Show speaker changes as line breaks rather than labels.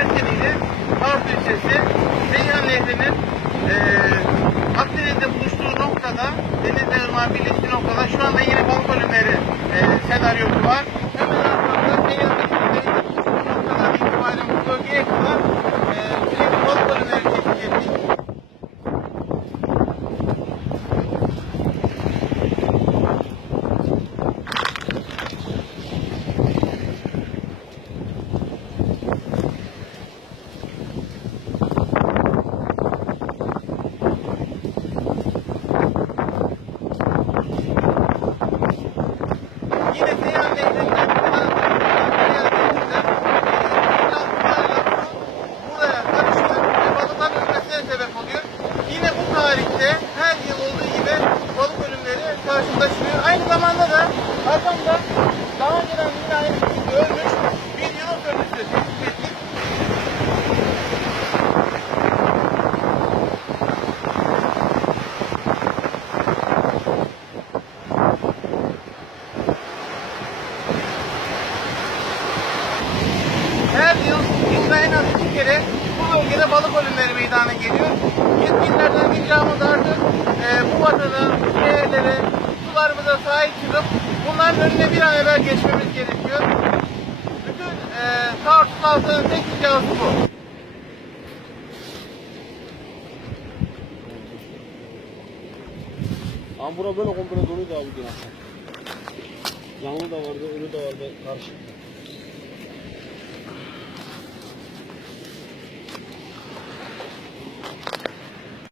sebebiyle Tarsus ilçesi Seyhan Nehri'nin e, Akdeniz'de buluştuğu noktada Denizle Irmak'ın birleştiği noktada şu anda yine balık ölümleri e, senaryosu var. Hemen arkamda Seyhan Nehri'nde buluştuğu noktadan itibaren bu bölgeye kadar e, sürekli balık ölümleri tespit ettik. Seyhan Nehri'nden buraya karışıyor ve balıkların ölmesine sebep oluyor. Yine bu tarihte her yıl olduğu gibi balık ölümleri karşılaşılıyor. Aynı zamanda da arkamda daha önceden yine aynı ölmüş yıl yılda en az iki kere bu bölgede balık ölümleri meydana geliyor. Yetkililerden ricamız artık e, bu vatana, bu yerlere, sularımıza sahip çıkıp bunların önüne bir an evvel geçmemiz gerekiyor. Bütün e, Tarsus halkının tek ricası bu.
Ama bura böyle komple doluydu abi dün akşam. Canlı da vardı, ölü de vardı, karışık.